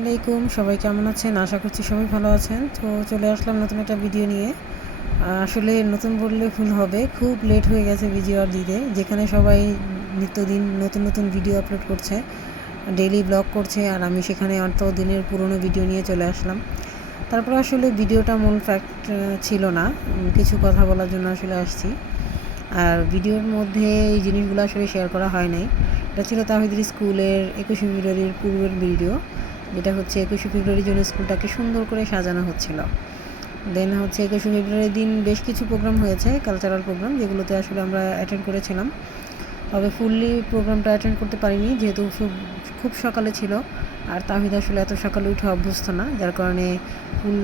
আলাইকুম, সবাই কেমন আছেন? আশা করছি সবাই ভালো আছেন। তো চলে আসলাম নতুন একটা ভিডিও নিয়ে। আসলে নতুন বললে ভুল হবে। খুব লেট হয়ে গেছে ভিডিও আর দিতে। যেখানে সবাই নিত্যদিন নতুন নতুন ভিডিও আপলোড করছে ডেইলি ব্লগ করছে, আর আমি সেখানে অত দিনের পুরনো ভিডিও নিয়ে চলে আসলাম। তারপরে আসলে ভিডিওটা মূল ফ্যাক্ট ছিল না। কিছু কথা বলার জন্য আসলে আসছি। আর ভিডিওর মধ্যে এই জিনিসগুলো আসলে শেয়ার করা হয় নাই। এটা ছিল তাহিদের স্কুলের একুশে ফেব্রুয়ারির পূর্বের ভিডিও যেটা হচ্ছে একুশে ফেব্রুয়ারির জন্য স্কুলটাকে সুন্দর করে সাজানো হচ্ছিল। দেন হচ্ছে একুশে ফেব্রুয়ারির দিন বেশ কিছু প্রোগ্রাম হয়েছে কালচারাল প্রোগ্রাম যেগুলোতে আসলে আমরা অ্যাটেন্ড করেছিলাম। তবে ফুললি প্রোগ্রামটা অ্যাটেন্ড করতে পারিনি, যেহেতু খুব খুব সকালে ছিল। আর তাহিদ আসলে এত সকালে উঠে অভ্যস্ত না, যার কারণে ফুল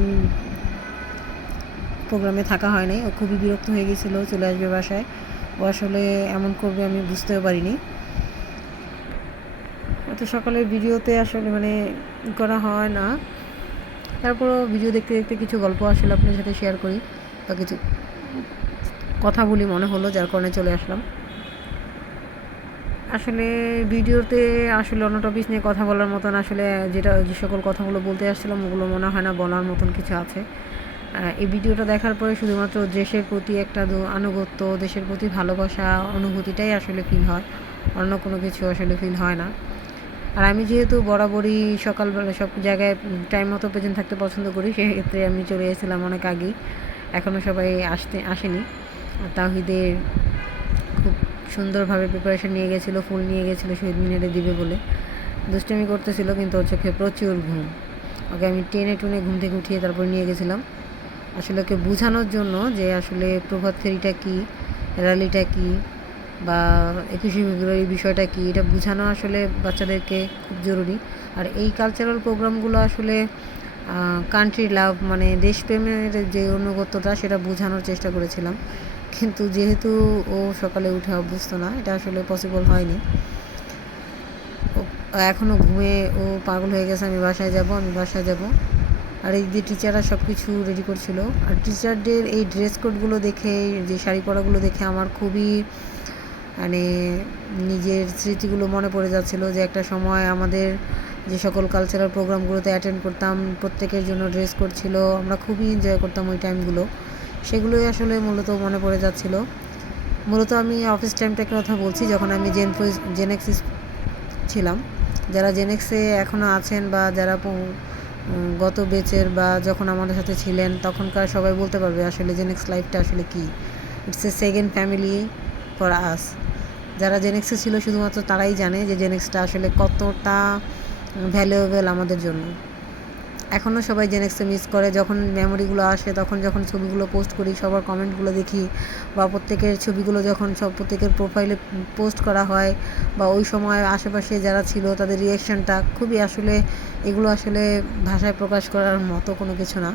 প্রোগ্রামে থাকা হয় নাই। ও খুবই বিরক্ত হয়ে গেছিল, চলে আসবে বাসায়। ও আসলে এমন করবে আমি বুঝতেও পারিনি। এত সকালের ভিডিওতে আসলে মানে করা হয় না। তারপরও ভিডিও দেখতে দেখতে কিছু গল্প আসলে আপনার সাথে শেয়ার করি বা কিছু কথা বলি মনে হলো, যার কারণে চলে আসলাম। আসলে ভিডিওতে আসলে অন্য টপিক নিয়ে কথা বলার মতন আসলে যেটা যে সকল কথাগুলো বলতে আসছিলাম, ওগুলো মনে হয় না বলার মতন কিছু আছে। এই ভিডিওটা দেখার পরে শুধুমাত্র দেশের প্রতি একটা আনুগত্য, দেশের প্রতি ভালোবাসা, অনুভূতিটাই আসলে ফিল হয়। অন্য কোনো কিছু আসলে ফিল হয় না। আর আমি যেহেতু বরাবরই সকালবেলা সব জায়গায় টাইম মতো প্রেজেন্ট থাকতে পছন্দ করি, সেক্ষেত্রে আমি চলে এসেছিলাম অনেক আগেই। এখনও সবাই আসতে, আসেনি। তাহিদের খুব সুন্দরভাবে প্রিপারেশন নিয়ে গেছিল, ফুল নিয়ে গেছিল শহীদ মিনারে দিবে বলে। দুষ্টামি করতেছিল, কিন্তু ওর চোখে প্রচুর ঘুম। ওকে আমি টেনে টুনে ঘুম থেকে উঠিয়ে তারপর নিয়ে গেছিলাম। আসলে ওকে বোঝানোর জন্য যে আসলে প্রভাত ফেরিটা কী র্যালিটা কী বা একুশে ফেব্রুয়ারি বিষয়টা কী? এটা বোঝানো আসলে বাচ্চাদেরকে খুব জরুরি। আর এই কালচারাল প্রোগ্রামগুলো আসলে কান্ট্রি লাভ মানে দেশপ্রেমের যে অনুগত্যটা সেটা বোঝানোর চেষ্টা করেছিলাম। কিন্তু যেহেতু ও সকালে উঠে অভ্যস্ত না, এটা আসলে পসিবল হয়নি। এখনও ঘুমে, ও পাগল হয়ে গেছে, আমি বাসায় যাব, আমি বাসায় যাব। আর এই যে টিচাররা সব কিছু রেডি করছিল। আর টিচারদের এই ড্রেস কোডগুলো দেখে যে শাড়ি পরাগুলো দেখে আমার খুবই মানে নিজের স্মৃতিগুলো মনে পড়ে যাচ্ছিল যে একটা সময় আমাদের যে সকল কালচারাল প্রোগ্রামগুলোতে অ্যাটেন্ড করতাম, প্রত্যেকের জন্য ড্রেস কোড ছিল আমরা খুবই এনজয় করতাম ওই টাইমগুলো সেগুলোই আসলে মূলত মনে পড়ে যাচ্ছিল। মূলত আমি অফিস টাইমটাকে কথা বলছি যখন আমি জেন জেনেক্সিস ছিলাম। যারা জেনেক্সে এখনও আছেন বা যারা গত বেচের বা যখন আমাদের সাথে ছিলেন, তখনকার সবাই বলতে পারবে আসলে জেনেক্স লাইফটা আসলে কী। It's a second family for us যারা জেনেক্সে ছিল শুধুমাত্র তারাই জানে যে জেনেক্সটা আসলে কতটা ভ্যালুয়েবল আমাদের জন্য। এখনও সবাই জেনেক্সে মিস করে। যখন মেমোরিগুলো আসে, তখন যখন ছবিগুলো পোস্ট করি, সবার কমেন্টগুলো দেখি বা প্রত্যেকের ছবিগুলো যখন সব প্রত্যেকের প্রোফাইলে পোস্ট করা হয় বা ওই সময় আশেপাশে যারা ছিল, তাদের রিয়াকশানটা খুবই আসলে এগুলো আসলে ভাষায় প্রকাশ করার মতো কোনো কিছু না।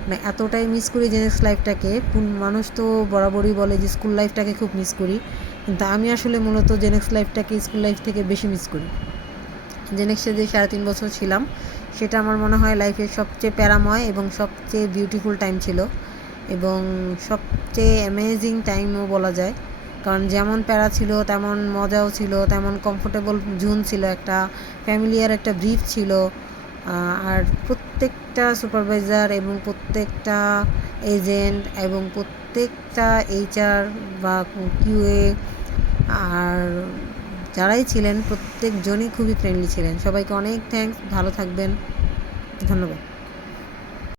মানে এতটাই মিস করি জেনেক্স লাইফটাকে মানুষ তো বরাবরই বলে যে স্কুল লাইফটাকে খুব মিস করি। কিন্তু আমি আসলে মূলত জেনেক্স লাইফটাকে স্কুল লাইফ থেকে বেশি মিস করি। জেনেক্সে যে সাড়ে তিন বছর ছিলাম, সেটা আমার মনে হয় লাইফের সবচেয়ে প্যারাময় এবং সবচেয়ে বিউটিফুল টাইম ছিল। এবং সবচেয়ে অ্যামেজিং টাইমও বলা যায়। কারণ যেমন প্যারা ছিল, তেমন মজাও ছিল, তেমন কমফোর্টেবল জোন ছিল একটা ফ্যামিলিয়ার একটা ব্রিফ ছিল। আর প্রত্যেকটা সুপারভাইজার এবং প্রত্যেকটা এজেন্ট এবং প্রত্যেকটা এইচআর বা কিউএ আর যারাই ছিলেন, প্রত্যেকজনই খুবই ফ্রেন্ডলি ছিলেন। সবাইকে অনেক থ্যাঙ্কস ভালো থাকবেন। ধন্যবাদ।